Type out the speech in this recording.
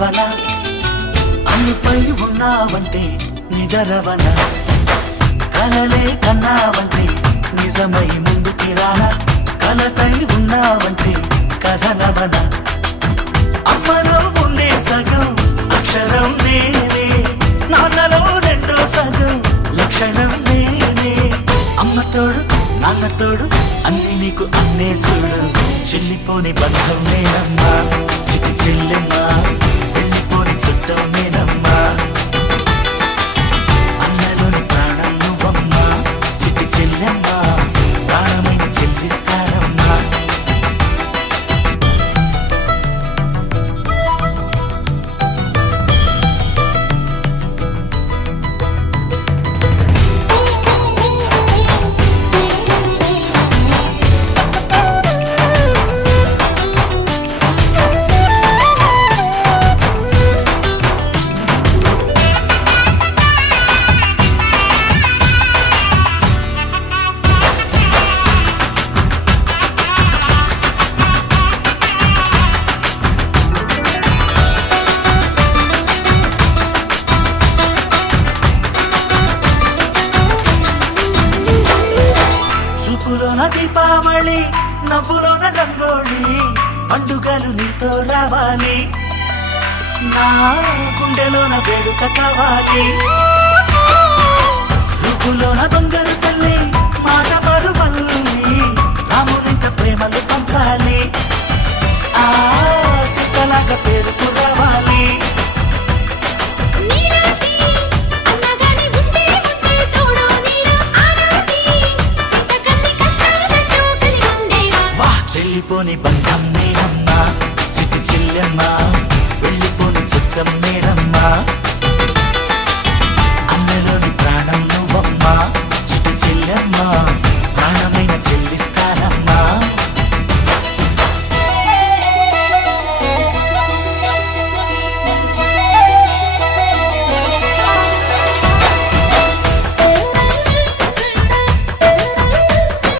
కలవన అన్నిపై ఉన్నావంటే నిదరవన కలలే కన్నావంటే నిజమై ముందుకి రానా కలతై ఉన్నావంటే కథనవన అమ్మలో ఉండే సగం అక్షరం నేనే నాన్నలో రెండో సగం లక్షణం నేనే అమ్మతోడు నాన్నతోడు అన్ని నీకు అన్నే చూడు చెల్లిపోని బంధం నేనమ్మా చిటి చెల్లెమ్మా వెళ్ళిపోని చుట్టం నేనమ్మా అన్నలోని ప్రాణం నువ్వమ్మా చిటి చెల్లెమ్మా ప్రాణమైన చెల్లిస్తానమ్మా చూపులోన దీపావళి నవ్వులోన రంగోళి పండుగలు నీతో రావాలి నా గుండెలోన వేడుక కావాలి రూపులోన బంగారు తల్లి మాట పరువల్లి రామునింట ప్రేమలు పంచాలి ఆ సీతలాగా పేరుకు రావాలి చెల్లిపోని బంధం